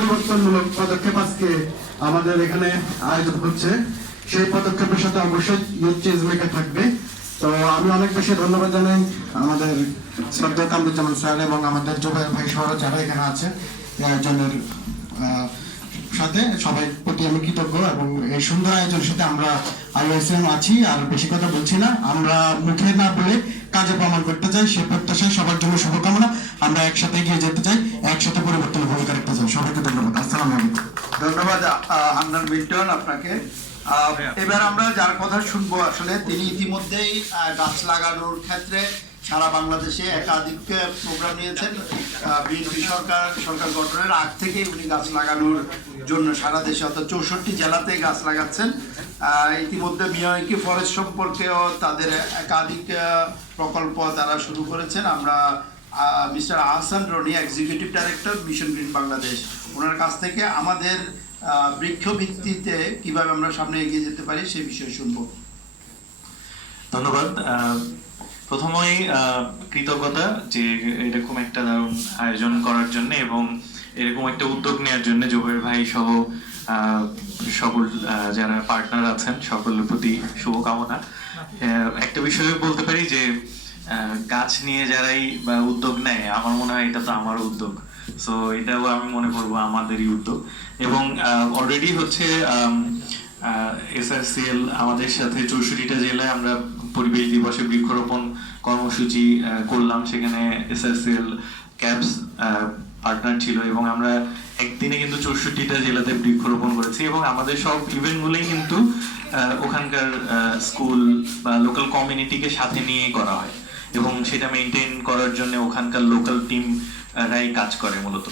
পরিবর্তনমূলক পদক্ষেপ আজকে আমাদের এখানে আয়োজন হচ্ছে, সেই পদক্ষেপের সাথে অবশ্যই ইউথ চেঞ্জ মেকার থাকবে। তো আমি অনেক বেশি ধন্যবাদ জানাই আমাদের শ্রদ্ধা কামরুজ্জামান স্যার এবং আমাদের জুবাইর ভাই সহ যারা এখানে আছে এই আয়োজনের সাথে সবাই প্রতি আমি কৃতজ্ঞ। এবং এই সুন্দর আয়োজনের সাথে আমরা আইওএসএম আছি। আর বেশি কথা বলছি না, আমরা মুখে না বলে কাজে প্রমাণ করতে চাই। সে প্রত্যাশায় সবার জন্য শুভকামনা। আমরা একসাথে এগিয়ে যেতে চাই, একসাথে পরিবর্তনের ভূমিকা রাখতে চাই। সবাইকে ধন্যবাদ। আসসালামু আলাইকুম। ধন্যবাদ হান্নান মিল্টন আপনাকে। এবার আমরা যার কথা শুনবো, আসলে তিনি ইতিমধ্যেই গাছ লাগানোর ক্ষেত্রে সারা বাংলাদেশে একাধিক প্রোগ্রাম নিয়েছেন। বিএনপি সরকার গঠনের আগ থেকেই উনি গাছ লাগানোর জন্য সারা দেশে অর্থাৎ 64 জেলাতে গাছ লাগাচ্ছেন। ইতিমধ্যে মিয়াওয়াকি ফরেস্ট সম্পর্কেও তাদের একাধিক প্রকল্প তারা শুরু করেছেন। আমরা mister Ahsan Roni, executive director mission green Bangladesh, ওনার কাছ থেকে আমাদের বৃক্ষ ভিত্তিতে কিভাবে আমরা সামনে এগিয়ে যেতে পারি সে বিষয়ে শুনবো। ধন্যবাদ। প্রথমেই কৃতজ্ঞতা যে এরকম একটা দারুণ আয়োজন করার জন্য এবং এরকম একটা উদ্যোগ নেওয়ার জন্য জুবাইর ভাই সহ সকল যারা পার্টনার আছেন সকলের প্রতি শুভকামনা। একটা বিষয় বলতে পারি যে গাছ নিয়ে যারাই বা উদ্যোগ নেয়, আমার মনে হয় এটা তো আমার উদ্যোগ, সো এটাও আমি মনে করবো আমাদেরই উদ্যোগ। এবং অলরেডি হচ্ছে এসআরসিএল আমাদের সাথে 64টা জেলায় আমরা পরিবেশ দিবসে বৃক্ষরোপণ কর্মসূচি করলাম। সেখানে এসআরসিএল ক্যাপস পার্টনার ছিল এবং আমরা একদিনে কিন্তু 64টা জেলাতে বৃক্ষরোপণ করেছি। এবং আমাদের সব ইভেন্টগুলোই কিন্তু ওখানকার স্কুল বা লোকাল কমিউনিটিকে সাথে নিয়েই করা হয় এবং সেটা মেনটেন করার জন্য ওখানকার লোকাল টিম রাই কাজ করে মূলত।